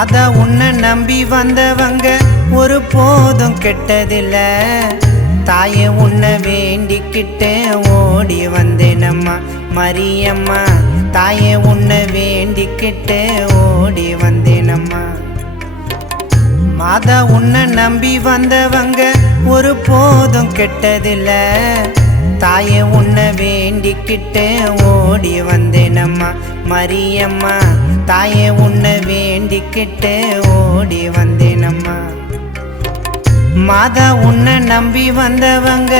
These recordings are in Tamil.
மாதா உன்னை நம்பி வந்தவங்க ஒரு போதும் கெட்டதில்ல. தாயே உன்னை வேண்டிக்கிட்டு ஓடி வந்தேனம்மா மரியம்மா. தாயே உன்னை வேண்டிக்கிட்டு ஓடி வந்தேனம்மா. மாதா உன்னை நம்பி வந்தவங்க ஒரு போதும் கெட்டதில்ல. தாயே உன்னை வேண்டிக்கிட்டு ஓடி வந்தேனம்மா மரியம்மா. தாயே உன்னை வேண்டிக்கிட்டு ஓடி வந்தேனம்மா. மாதா உன்னை நம்பி வந்தவங்க.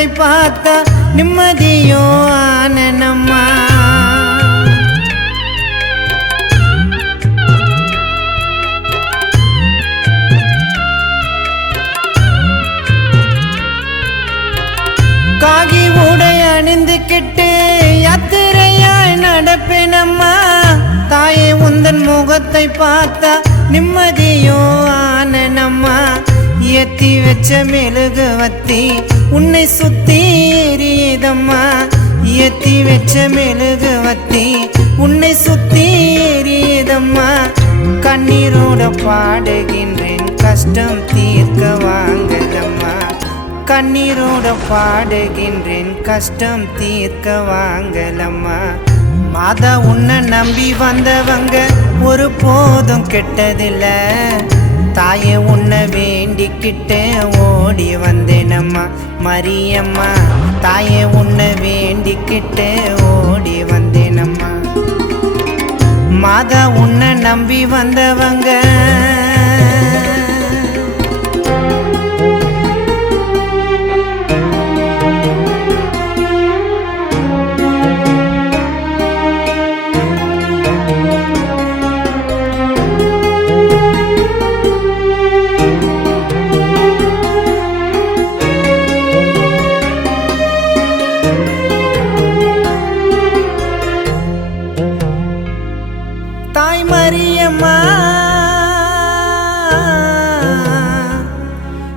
முகத்தை பார்த்தா நிம்மதியோ ஆனனம்மா. காகி உடை அணிந்துக்கிட்டு யாத்திரையாய் நடப்பினம்மா. தாயே உந்தன் முகத்தை பார்த்தா நிம்மதியோ ஏத்தி வச்ச மெழுகு வத்தி உன்னை சுத்தி ஏறியதம்மா. ஏத்தி வச்ச மெழுகு வத்தி உன்னை சுத்தி ஏறியதம்மா. கண்ணீரோட பாடுகின்றேன் கஷ்டம் தீர்க்க வாங்கதம்மா. கண்ணீரோட பாடுகின்றேன் கஷ்டம் தீர்க்க வாங்கலம்மா மாதா உன்னை நம்பி வந்தவங்க ஒரு போதும் கெட்டதில்ல. தாயே உன்னை வேண்டிக்கிட்டேன். ஓடி வந்தேனம்மா மரியம்மா. தாயே உன்னை வேண்டிக்கிட்டேன். ஓடி வந்தேனம்மா. மாதா உன்னை நம்பி வந்தவங்க.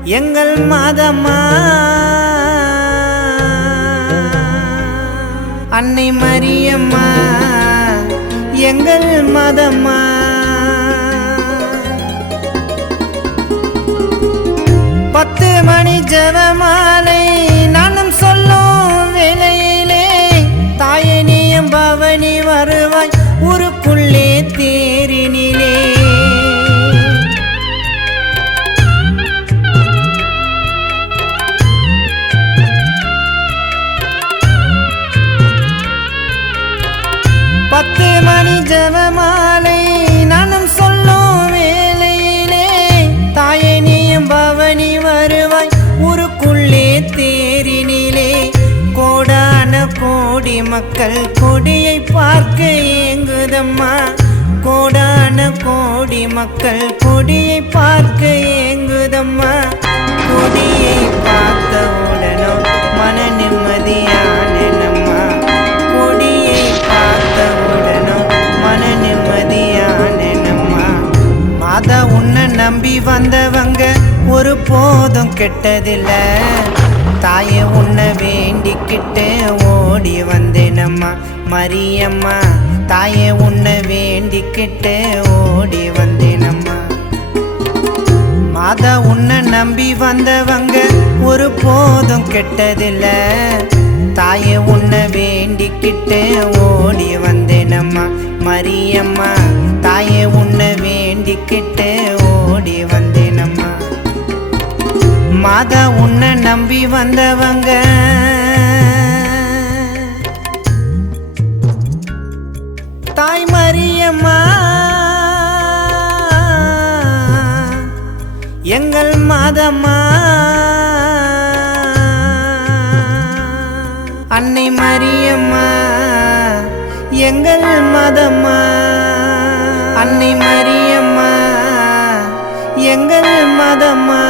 எங்கள் மாதம்மா. அன்னை மரியம்மா எங்கள் மதம்மா. பத்து மணி ஜெபமாலை நானும் சொல்லும் வேலையிலே தாயனியம் பவனி வருவாய் ஊருக்குள்ளே தேரினி வருவாய். ஊருக்குள்ளே தேரினிலே கோடான கோடி மக்கள் கொடியை பார்க்க ஏங்குதம்மா. கோடான கோடி மக்கள் கொடியை பார்க்க ஏங்குதம்மா. கொடியை பார்த்த உடனோ மன நிம்மதியானம்மா கொடியை பார்த்த உடனோ மன நிம்மதியானம்மா மாதா உன்னை நம்பி வந்த போதும் கெட்டதில்ல. தாயே உன்னை வேண்டிக்கிட்டு ஓடி வந்தேனம்மா மரியம்மா. தாயே உன்னை வேண்டிக்கிட்டு ஓடி வந்தேனம்மா மாதா உன்னை நம்பி வந்தவங்க ஒரு போதும் கெட்டதில்ல. தாயே உன்னை வேண்டிக்கிட்டு ஓடி வந்தேனம்மா மரியம்மா. தாயே உன்னை வேண்டிக்கிட்டு ஓடி வந்தேன் ராதா உன்னை நம்பி வந்தவங்க. தாய் மரியம்மா எங்கள் மாதம்மா. அன்னை மரியம்மா எங்கள் மதம்மா. அன்னை மரியம்மா எங்கள் மதம்மா.